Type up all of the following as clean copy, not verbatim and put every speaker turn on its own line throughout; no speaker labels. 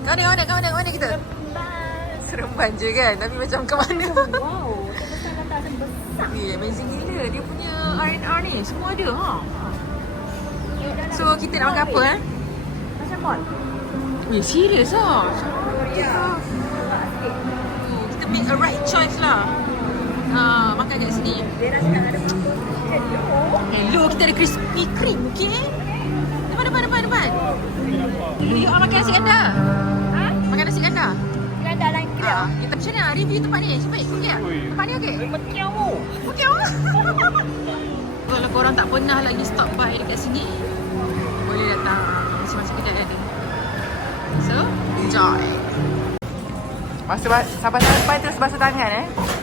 Mana kita? Seremban je kan, tapi macam ke mana?
Wow, besar.
Amazing gila. Dia punya R&R ni, semua ada ha. So, kita nak makan apa
Macam mall.
Serius lah.
Ya.
Kita make a right choice lah. Makan kat sini.
Dia dah cakap ada bubur.
Hello, kita ada Krispy Kreme, okey? Depan. You makan nasi ganda?
Ha?
Makan nasi ganda?
Dia ada lain kira.
Kita macam mana review tempat ni? Baik, okey tak? Tempat ni okey? Okey. Kalau korang tak pernah lagi stop by dekat sini, boleh datang masing-masing kedai ada. So, enjoy. Sampai terus basuh tangan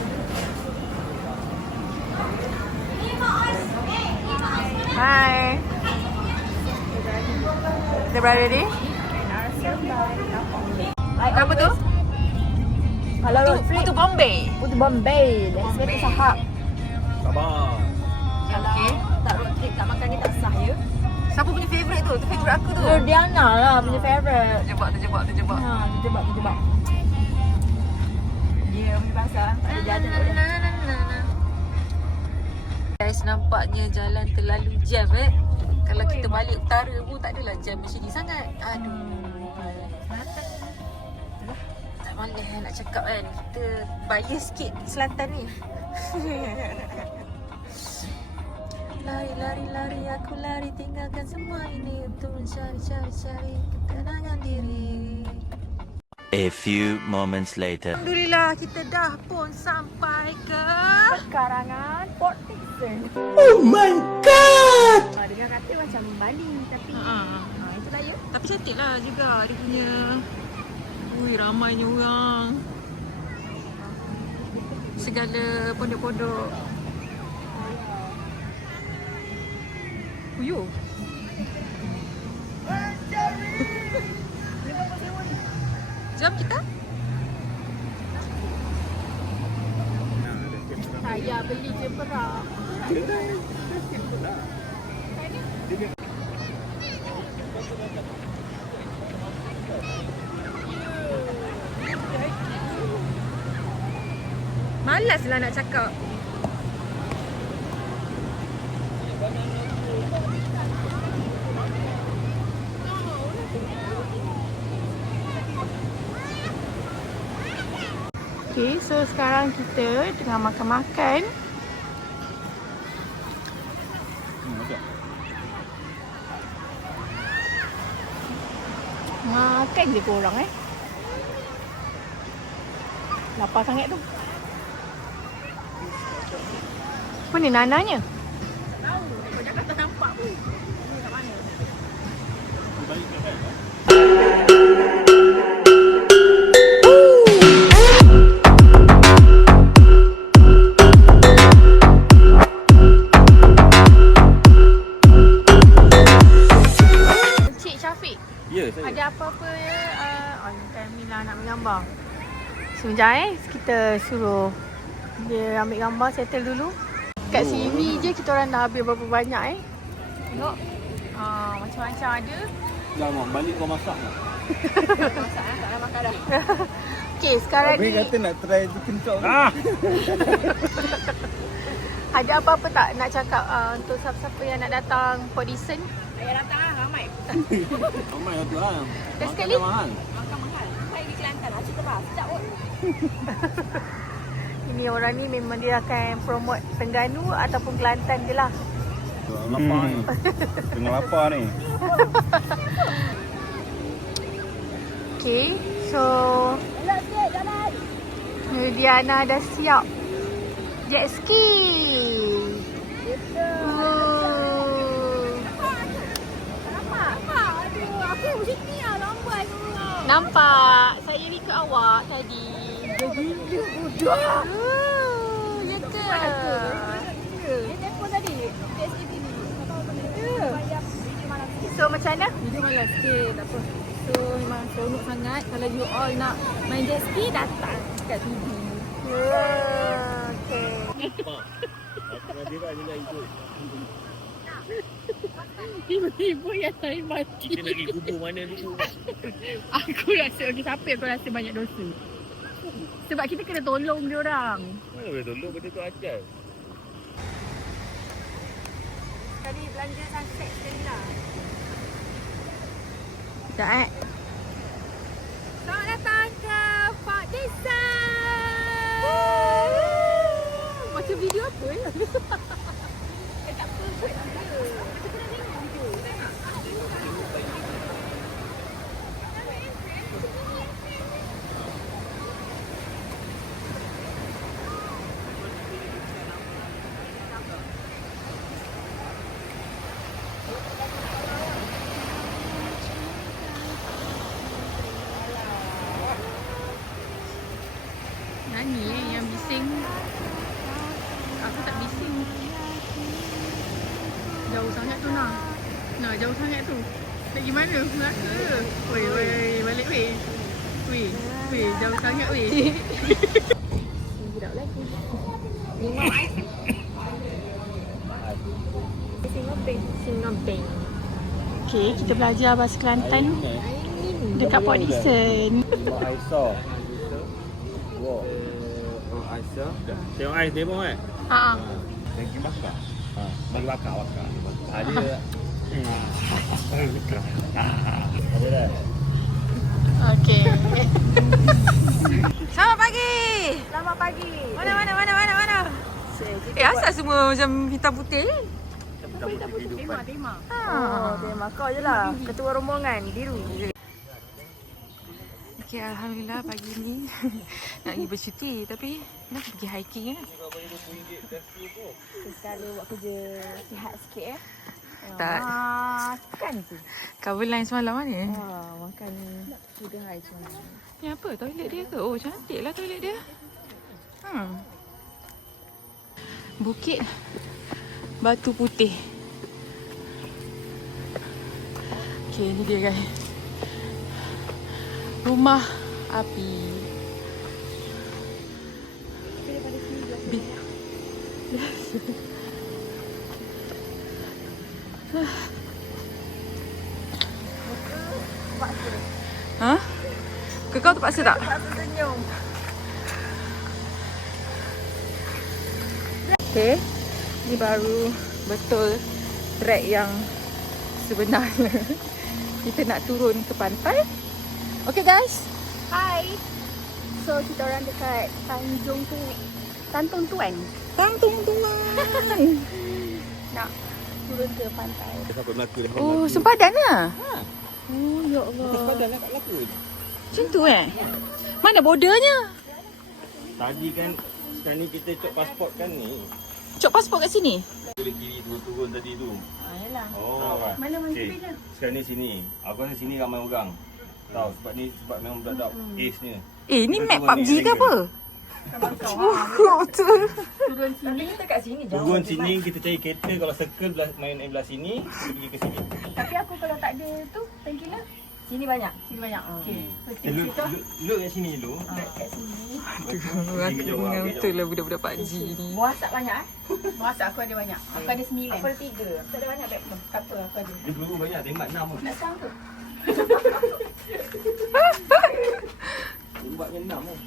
Hi. Kita ready? Apa tu?
Kalau road trip,
Putu Bombay.
Putu Bombay. Let's make it sahab.
Sabar.
Okey.
Tak road trip, tak makan ni tak sah ya.
Siapa punya favourite tu? Tu favourite aku tu.
Diana lah punya favourite.
Terjebak.
Ha, terjebak. Dia punya bahasa tak ada jajan tak boleh.
Guys, nampaknya jalan terlalu jam Kalau kita balik utara pun tak adalah jam macam ni sangat. Aduh. Tak malas nak cakap kan. Kita bias sikit selatan ni. Lari, aku lari, tinggalkan semua ini untuk mencari ketenangan diri.
A few moments later.
Alhamdulillah, kita dah pun sampai ke
Pekarangan Port Dickson.
Oh my god!
Dengar kata macam Bali tapi itulah ya.
Tapi cantik lah juga dia punya. Ui, ramainya orang. Segala pondok-pondok. Uyuh. Jom kita.
Saya beli je perak.
Malaslah nak cakap.
Okay, so sekarang kita tengah makan-makan. Makan je korang lapar sangat tu. Mana nananya? Tak tahu. Kau cakap tak nampak pun. Kat mana? Cik Syafiq.
Ya, saya.
Ada apa-apa on time ni lah nak menggambar. Sekejap kita suruh dia ambil gambar, settle dulu. Kat sini je kita orang dah habis berapa banyak Tengok. Macam-macam ada.
Dah mak balik kau masak tak?
Masak tak nak makan dah. Okey, sekarang
Habis
ni
kata nak try chicken chop.
ada apa-apa tak nak cakap untuk siapa-siapa yang nak datang Port Dickson? Saya datang lah, ramai.
Ramai tu lah.
Best sekali?
Mahal.
Makan mahal. Saya di Kelantan lah, cerita bah. Sekejap pun. Ini orang ni memang dia akan promote Terengganu ataupun Kelantan je lah.
Lapar ni. Tengah lapar ni.
Okay, so Diana dah siap jet ski. Nampak saya ikut awak tadi. Gila budak. Ya ke? Dia telefon tadi. Jet ski ni. So macam mana?
Video malas sikit, tak apa. So memang seronok sangat. Kalau you all nak main jet ski, datang kat TV.
Okay.
Aku nak dia juga ikut.
Ibu-ibu yang saya mati.
Kita lagi kubur mana dulu?
Aku rasa, okay, siapa yang kau rasa banyak dosa? Sebab kita kena tolong dia orang.
Mana boleh tolong benda tu ajar.
Sekali belanja sunset sekali lah.
Sekejap Selamat datang ke Park Desa.
Macam video apa ya?
Tak apa, kita kena tengok je.
Nani yang bising. Aku tak bising. Jauh sangat tu nak. Nah, jauh sangat tu. Nak pergi mana? Melaka. Weh, balik weh. Weh, jauh sangat weh. Sekejap lagi. 5 ais. Singapeng. Okay, kita belajar bahasa Kelantan dekat Port Dickson.
Aisyah. Wow. Aisyah. Tengok ais dia pun kan?
Haa.
Bagi bakar. Bagi bakar. Dia. Ada dah.
Okay.
Selamat pagi.
Selamat pagi.
Mana? Asal semua macam hitam putih kan?
Tema.
Tema kau je lah. Ketua rombongan biru.
Okay, Alhamdulillah pagi ni nak pergi bercuti tapi nak pergi hiking kan?
Sekali buat kerja sihat sikit ya.
Tak.
Kan tu.
Cover line semalam mana?
Makan sudah hari semalam.
Ni apa? Toilet dia ke? Oh, cantik lah toilet dia. Bukit Batu Putih. Okay, ni dia guys. Rumah api. Ha? Kau terpaksa tak?
Terpaksa senyum.
Okay, ni baru betul trek yang sebenarnya. Kita nak turun ke pantai. Okay guys.
Hai. So kita orang dekat Tanjung Tuan.
Tangtung tuan.
Nak turun ke pantai.
Sampai Melaka dah.
Oh, sempadan lah.
Oh ya Allah.
Sepadan lah kat Melaka.
Macam tu Mana bordernya?
Tadi kan sekarang ni kita cop pasport kan ni.
Cok pasport kat sini.
Kiri kiri turun tadi tu.
Yalah.
Oh.
Mana
Okay. Sekarang ni sini. Aku rasa sini ramai orang. Tahu sebab memang budak-budak ace ni.
Ni
Kita
map
turun
PUBG
ni
ke
elegant.
apa? Betul.
Turun sini kita kat sini jauh.
Turun sini kita cari kereta kalau circle main belah sini, kita pergi ke sini.
Tapi aku kalau tak ada tu painkiller. Sini banyak. Okey. So
Look kat sini dulu.
kat sini.
Aku dengan betul lah budak-budak PUBG ni.
Masak banyak
Masa aku ada banyak. Aku ada 9.
Aku ada 3. Aku ada banyak beg tu.
Tak apa, aku ada.
Dia peluru banyak, tembak 6 pun.
Nak sang tu.
Tembaknya 6 pun.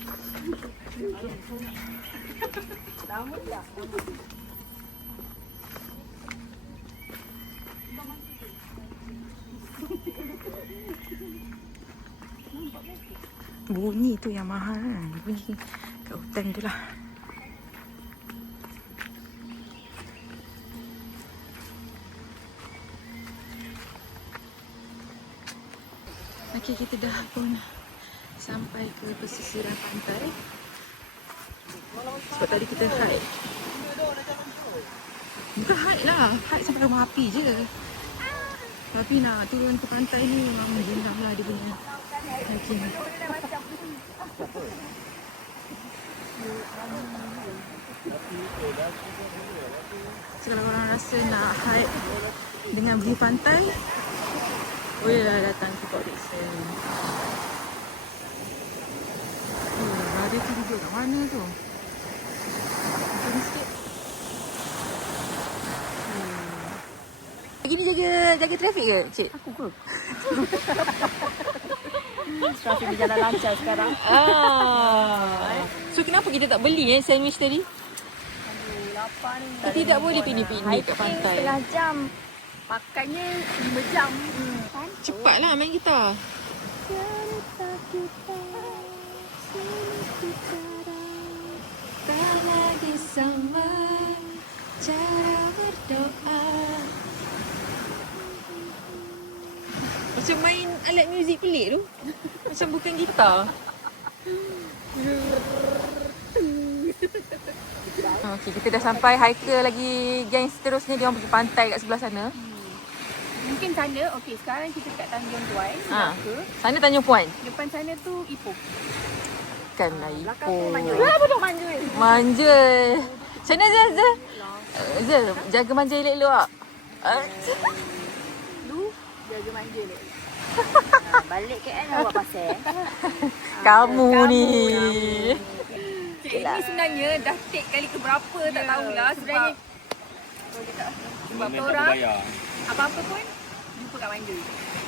Lama tak?
Bunyi tu yang mahal kan. Bunyi kat hutan tu lah. Okay, kita dah pun sampai ke pesisiran pantai. Sebab tadi kita hike. Bukan hike lah. Hike sampai rumah api je. Tapi nak turun ke pantai ni memang menjenam lah dia punya hiking. So, kalau korang rasa nak hike dengan view pantai, bolehlah datang ke Port Dickson. Dia tu duduk kat mana tu? Macam sikit. Lagi jaga trafik ke, Cik?
Aku ke? Trafik berjalan lancar sekarang.
So kenapa kita tak beli sandwich tadi?
Aduh, lapar ni.
Kita tidak boleh piknik-piknik kat pantai.
Setengah jam. Makannya 5 jam.
Cepatlah main gitar.
Cerita kita
Tak lagi sama cara berdoa. Macam main alat muzik pelik tu. Macam bukan gitar. Okey, kita dah sampai. Hiker lagi geng seterusnya dia orang pergi pantai kat sebelah sana.
Mungkin sana. Okey, sekarang kita kat Tanjung Tuai. Melaka.
Sana Tanjung Puan.
Depan sana tu Ipoh.
Bukanlah Ipoh.
Kenapa duk manjul?
Manja. Sana Zah. Zah, jaga manja elok-elok.
Lu jaga manja ni. Balik KL nak buat pasal.
Kamu ni.
Cik, ini sebenarnya dah take kali ke berapa tak tahulah. Sebenarnya
Sebab
orang
bayar.
apa-apa pun jumpa kat manja.